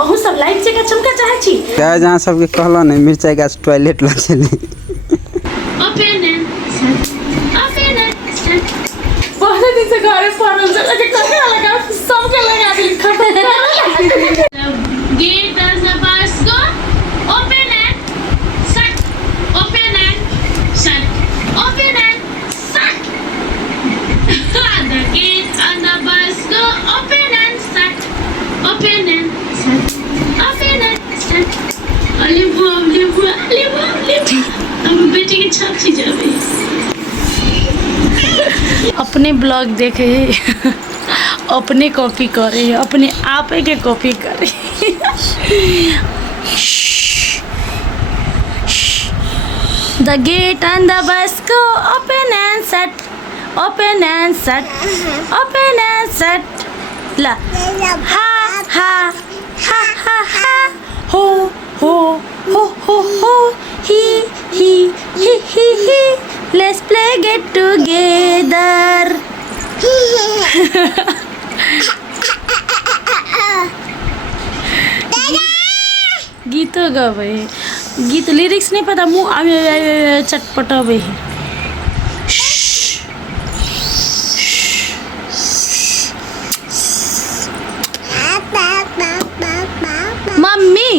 ओहू सब लाइट जगह चमका चाहे छी क्या जहाँ सबके कहला नहीं मिर्चाई गाछ टॉयलेट लग चले ओपन पहले दिन से घरे पड़ल चला के कहे लगा सबके लगा दिल खत्म gate does the bus go open and shut open and shut open and shut the gate on the bus go open and shut open and shut open and shut लिबो हम बेटी के छाती जावे अपने ब्लॉग देखे अपने कॉपी करे अपने आप के कॉपी करे The gate and the bus go open and shut open and shut open and shut la ha ha ha ha ha ho ho ho ho ho he let's play get together गीतो गावे गीत lyrics नहीं पता मुँह चटपटावे mummy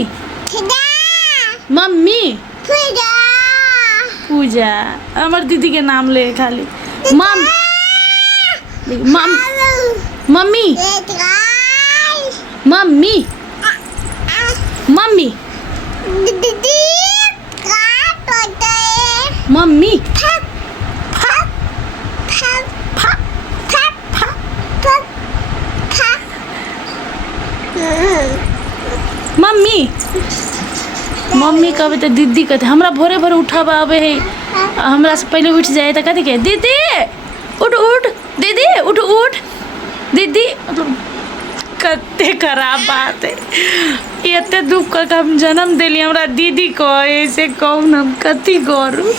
mummy पूजा हमार दीदी के नाम ले खाली mummy mummy mummy mummy mummy mummy कहबे तो दीदी कहते हमरा भोरे भोरे उठाबा आवे है हमरा से पहले उठ जाए तो कहते के दीदी उठ उठ दीदी उठ उठ दीदी मतलब कते खराब बात है एते दुख का हम जन्म दिली हमरा दीदी को ऐसे कौन हम कथी करू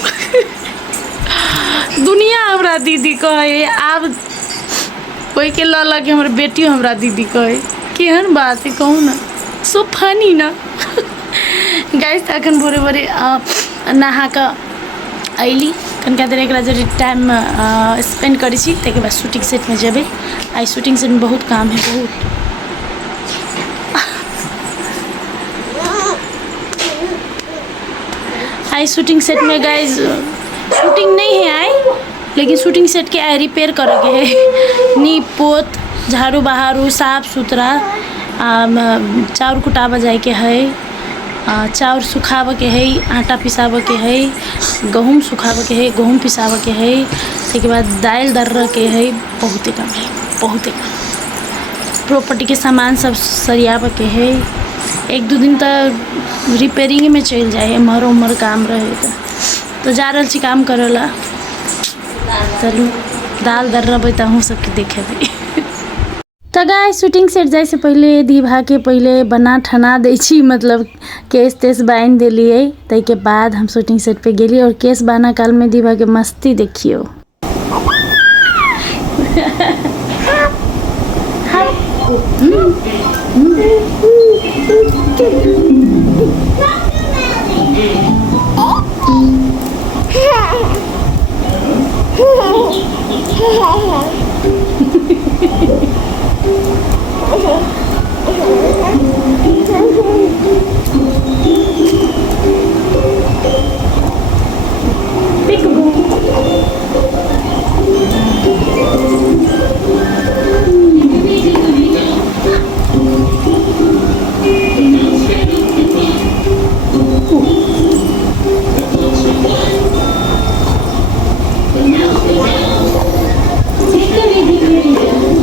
दुनिया हमरा दीदी कहे आब कोई के ला के हमर बेटी हमरा दीदी कहे केहन बात है कहू ना सो फनी ना गाइस अखन भोरे भोरे नहा के अली कनिका देर एक जरूरी टाइम स्पेंड करी छी ताके बाद शूटिंग सेट में जेबे आई शूटिंग सेट में बहुत काम है बहुत आई शूटिंग सेट में गाइस शूटिंग नहीं है आई लेकिन शूटिंग सेट के आई रिपेयर करे के है नीप पोत झाड़ू बहारू साफ सुथरा चाउर कुटावा जाए के है चाउर सुखावे के है आटा पिसावे के है गहूम सुखावे के है गहूम पिसावे के है ताके बाद दाल दर्र के है बहुत काम है बहुत काम प्रॉपर्टी के सामान सब सरियावे के है एक दो दिन तक रिपेयरिंग में चल जाए मर उमर काम रहे तो जा रहा छी काम करेला चलू दाल दर्रा बताऊँ सबके देखे भी तो गाइस शूटिंग सेट जाए से पहले दीभा के पहले बना ठना दै छी मतलब केस तेस बांध दिलिए ताहि के बाद हम शूटिंग सेट पे गेली और केस बाना काल में दीभा के मस्ती देखियो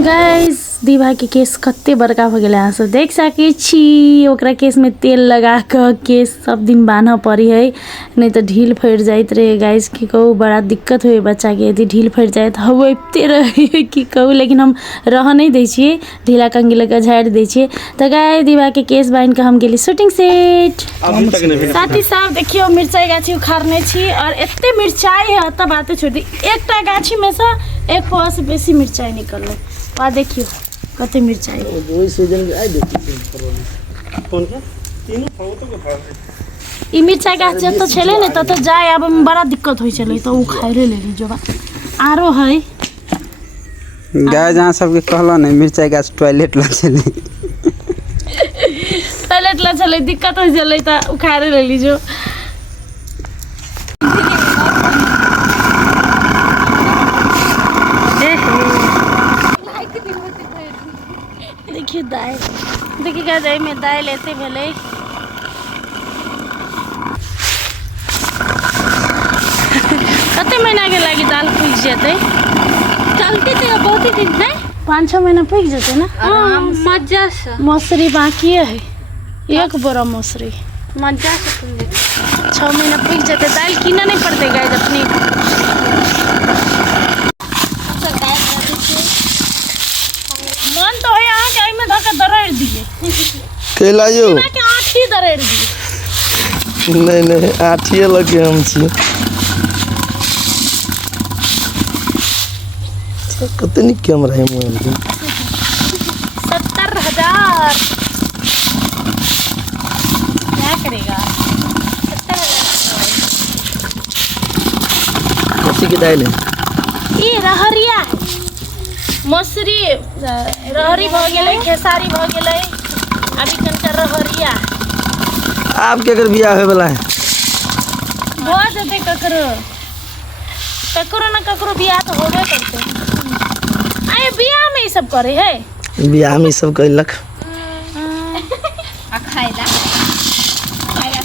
गाइस दीभा के केस कते बड़का हो गया अहाँ सब देख सके छी ओकरा केस में तेल लगा के केस सब दिन बांधा पड़ी है नहीं तो ढील फट जाइत रहे गाइस की कहू बड़ा दिक्कत हुए बच्चा के यदि ढील फट जाए तो हवैते रहे की कहू लेकिन हम रह नहीं दै छिए ढीला कंगी लगा झाड़ दै छिए तो गाय दीभा के केस बांध के हम गेली शूटिंग सेट साथी साहब देखियो मिर्चाई गाछी उखाड़ने छी और एते मिर्चाई है तब बातें छोड़ दी एकटा गाछी में से एक पौवा से बेसी मिर्चाई निकलले वहाँ देखियो कते मिर्चाई ई मिर्चा गाछ जत छले ने तत जाए अब बड़ा दिक्कत होई छले तो उ खाइले लेली जोबा आरो है गाय जहाँ सबके कहला नहीं मिर्चाई गाछ टॉयलेट लग चले टॉयलेट ला चले दिक्कत होई छले त उ खाइले लेली जो देखिए दाल देखिए क्या जाए में दाल लेते भले कते महीना के लागी दाल पक जाते चलते थे बहुत ही दिन है 5-6 महीना पक जाते ना मजा से मौसरी बाकी है एक बोरा मौसरी मजा से तुम 6 महीना पक जाते दाल कीना नहीं पड़ते गाय अपनी मन तो है यहाँ के में धक्का दरेड़ दिए केलायो मैं के आठी दरेड़ दिए नहीं आठिए लगे हम छी कते नहीं कैमरा है मोबाइल के 70,000 क्या करेगा 70,000 कथी के दाल है ई रहरिया मसरी रहरी भ गेलै खेसारी भ गेलै अभी कनका रहरिया आपके अगर बियाह होए वाला है हो जते ककरो न ककरो बियाह तो होबे करते आए बियाह में ई सब करे है बियाह में सब कैलक आ खाइला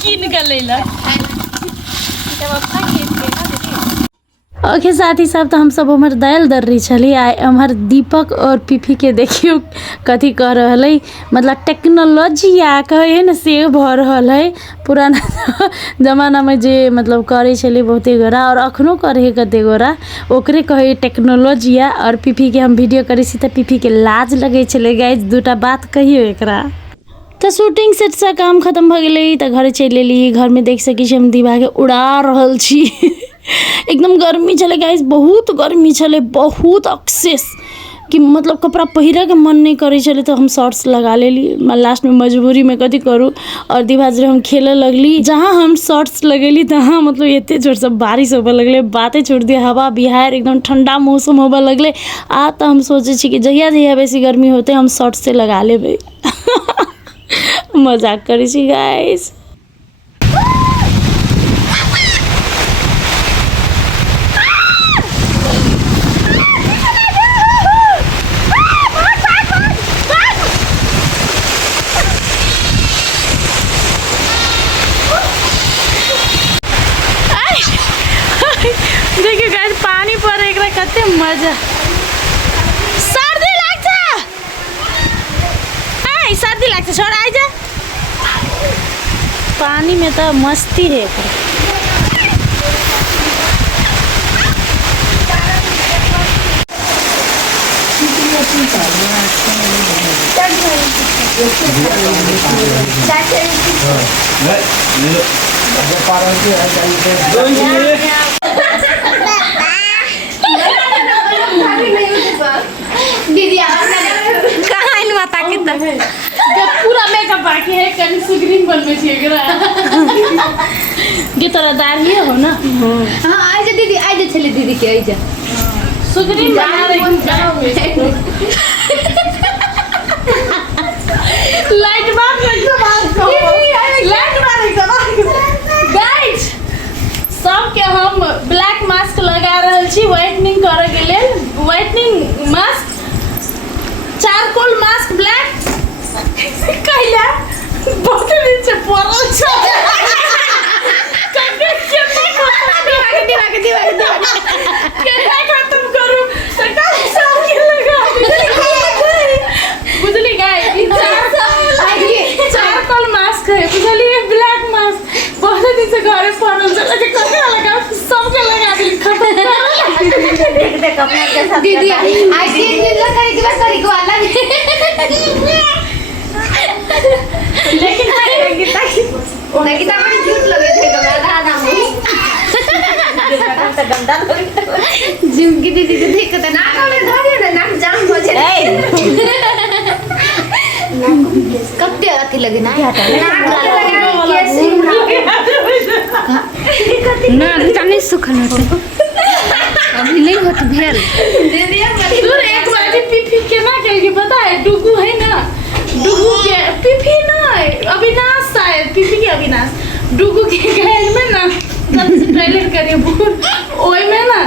किन के लेलक ओके साथी सब तो हम सब हमार दाल दर रही छली आइ हमार दीपक और पीफी के देखियो कथी कह रहल है मतलब टेक्नोलॉजी आ कहे न से भ रहल है पुराना जमाना में जे मतलब करे छले बहुते गोरा और अखनो करे है कते गोरा ओकरे कहे टेक्नोलॉजी आ और पीफी के हम वीडियो करे छी त पीफी के लाज लगे छले गाइस दूटा बात कहियो एकरा तो शूटिंग सेट से काम खत्म भ गेलै त घर चलि एली घर में देख सकी छी हम दीवा के उड़ा रहल छी एकदम गर्मी चले गाइस बहुत गर्मी चले बहुत एक्सेस कि मतलब कपड़ा पहिरे के मन नहीं करे चले तो हम शॉर्ट्स लगा लेली लास्ट में मजबूरी में कथी करूँ और दीवाजरे हम खेले लगली जहाँ हम शॉर्ट्स लगेली तहाँ मतलब एते जोर से बारिश होबे लगले बातें छोड़ दिए हवा बिहार एकदम ठंडा मौसम होबे लगले आ तो हम सोचे छी कि जहिया जहिया बेसी गर्मी होते हम शॉर्ट्स से लगा लेबे मजाक करी छी गाइस देखियो गाइस पानी पड़े एकरा कते मजा सर्दी लागछ ए सर्दी लाग्छ छोड़ आइ जा पानी में तो मस्ती है एकरा दीदी कहाँ इन माता के तक जब पूरा मेकअप बाकी है कल सुग्रीन बनवे छी एकरा ये तोरा दाढ़ी हो ना हाँ आई जा दीदी आई जा चले दीदी के आई जा सुग्रीन बना रही लाइट मार लाइट मार गाइस सब के हम ब्लैक मास्क लगा रहल छी व्हाइटनिंग करे के लेल whitening mask charcoal mask black कहला बहुत नीचे पड़ल छै कबे केना खत्म करू त काहे सब के लगा बुझली गाइस चारकोल मास्क है बुझली ब्लैक मास्क बहुत दिन से घर पड़ल छै लेकिन कबे लगा सबके लगा दिल खत्म देख देख अपना के साथ दीदी आई 3 दिन लगा एक बार सॉरी को अलग लेकिन गीता बड़ी क्यूट लगे थे कमरा दादा से गंदा जिम की दीदी को देख के ना कौन धरे ना नाक जाम हो जाए कब ते अथी लगे ना ना अभी तक नहीं सुखल होते अभी नहीं होत भेल दूर एक बार पीपी के ना कह पता है डुगू है ना डुगू के पीपी ना अविनाश शायद पीपी के अविनाश डुगू के घर में ना जब से ट्रेलर करे बोल ओए में ना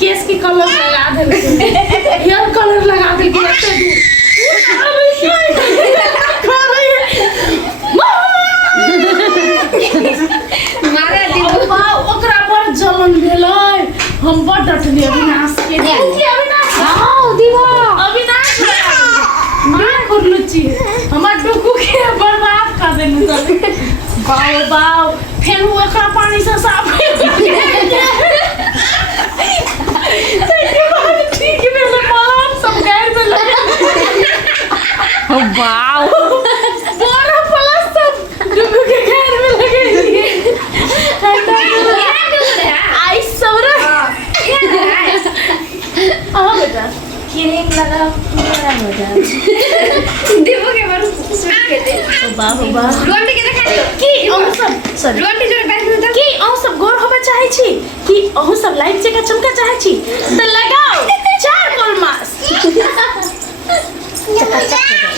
केस की कलर लगा दे हेयर कलर लगा दे के मारे ओकरा पर जलन भेलै हम बड़ डटली अविनाश के अविनाश हां दीवा अविनाश मार खुरलुची हमर डुगू के बर्बाद कर देनु सब बाओ बाओ फिर वो ओकरा पानी से साफ ठीक है मैं मार सब गैर में ओ वाओ बड़ा प्लस सब डुगू के घर में लगे आई सौरा बेटा क्रीम लगा पूरा हो जाए दीवा के बार स्वीट के दे वाह वाह रोटी के देखा दियो की अहू सब सॉरी रोटी जोड़ बैठ में की अहू सब गोर होबे चाहे छी की अहू सब लाइट जगह चमका चाहे छी तो लगाओ चार गोल मास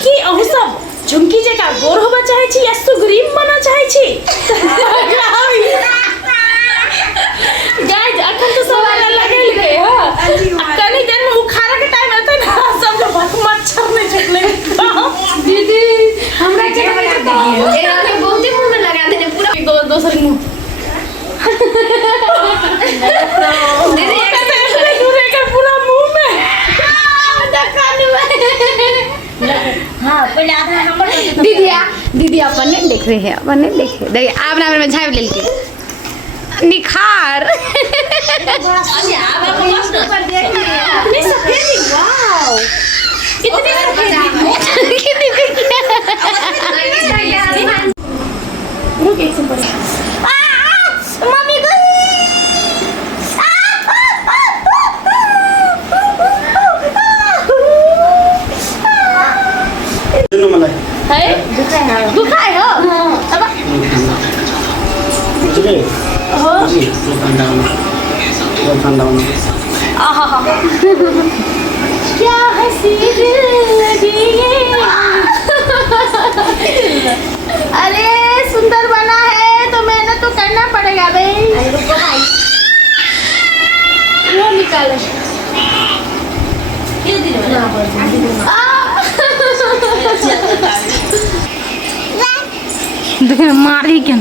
की अहू सब झुमकी जगह गोर होबे चाहे छी या सुग्रीव बना चाहे छी गाइस अखन तो सवाल लगल गए हां कनी देर में उखाड़ा के टाइम आता ना सब लोग मच्छर में चले दीदी हमरा के लगा दीजिए ए हमें बहुत ही मुंह में लगा देने पूरा दोसर मुंह दीदी एक का पूरा मुंह में हां पहले आधा नंबर दीदी अपन नहीं देख रहे हैं अपन नहीं देख रहे देखिए आप ना में झाप ले लीजिए निखार अरे आप ऊपर देख इतनी सफेद वाओ इतनी सफेद कितनी रुक एक सेकंड मम्मी को है दुखाए हो अब हो आहा क्या हंसी जिंदगी अरे सुंदर बना है तो मेहनत तो करना पड़ेगा भाई वो निकालो देख मारी क्या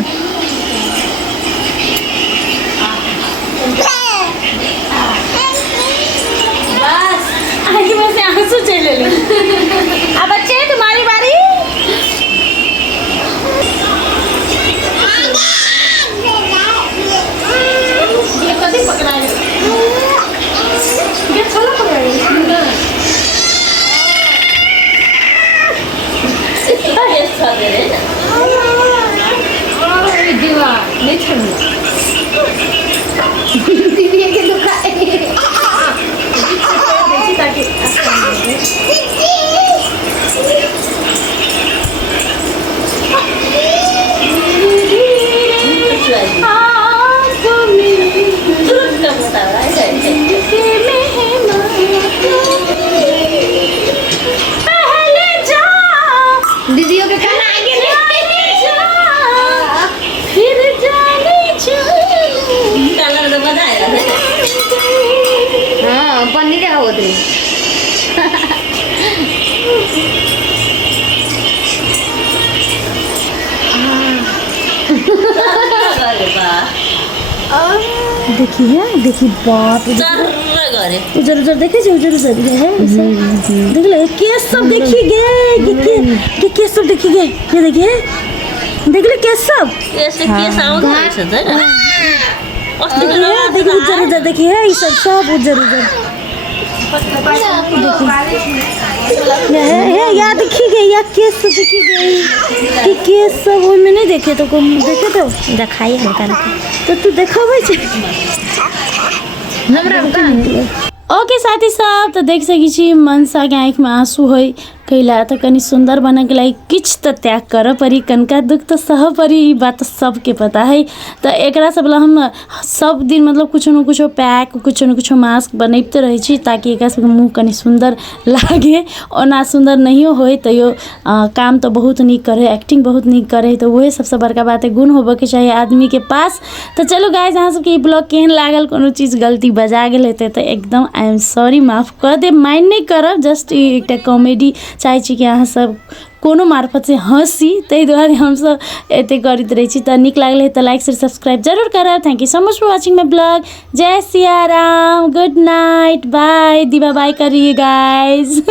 बस आगे में से आंसू चले ले अब बच्चे तुम्हारी बारी ये कभी पकड़ा है ये चलो पकड़ा है ये सवेरे दीवा नहीं छोड़ना दीदी के दुखाए ताकि दीदियों के खाना आगे फिर जाने हाँ पन्नी क्या होती देखिए देखिए बाप उधर उधर देखे जो उधर उधर है देख लो केस सब देखिए गे के केस सब देखिए गे ये देखिए देख लो केस सब देखिए उधर उधर देखिए ये सब उधर उधर है या देखिए या केस सब देखिए कि केस सब में नहीं देखे तो कम देखे तो दिखाई हल्का तो तू देखो भाई हमरा ओके साथी सब सब तो देख सकी छी मनसा के आँख में आंसू है कैला तो कनी सुंदर बने के लागि किछ तो त्याग कर परी, कनका दुख तो सह परी, ई बात तो सबके पता है। तो एकरा सब ला हम सब दिन मतलब कुछ न कुछ पैक कुछ न कुछ मास्क बनैबते रहे छी ताकि एकरा सबके मुँह कनी सुंदर लागे। ओना सुंदर नहीं होय तो यो काम तो बहुत नीक करे, एक्टिंग बहुत नीक करे, तो वही सबसे बड़का बात है, गुण होबे के चाहिए आदमी के पास। तो चलो गाइज अहाँ सबके ई ब्लॉग केहन लागल, कोनो चीज गलती बजा गेल हेतै तो एकदम आई एम सॉरी, माफ कर दे, माइंड नहीं करब, जस्ट ई एकटा कॉमेडी चाहे छी कि अहाँ सब कोनो मार्फत से हँसी, ताहि दुआरे हम सब एते करैत रहै छी। तो नीक लागल है तो लाइक शेयर सब्सक्राइब जरूर करब। Thank you so much for watching my blog. जय Siya Ram, good night, bye, दीवा बाय करिए गाइज।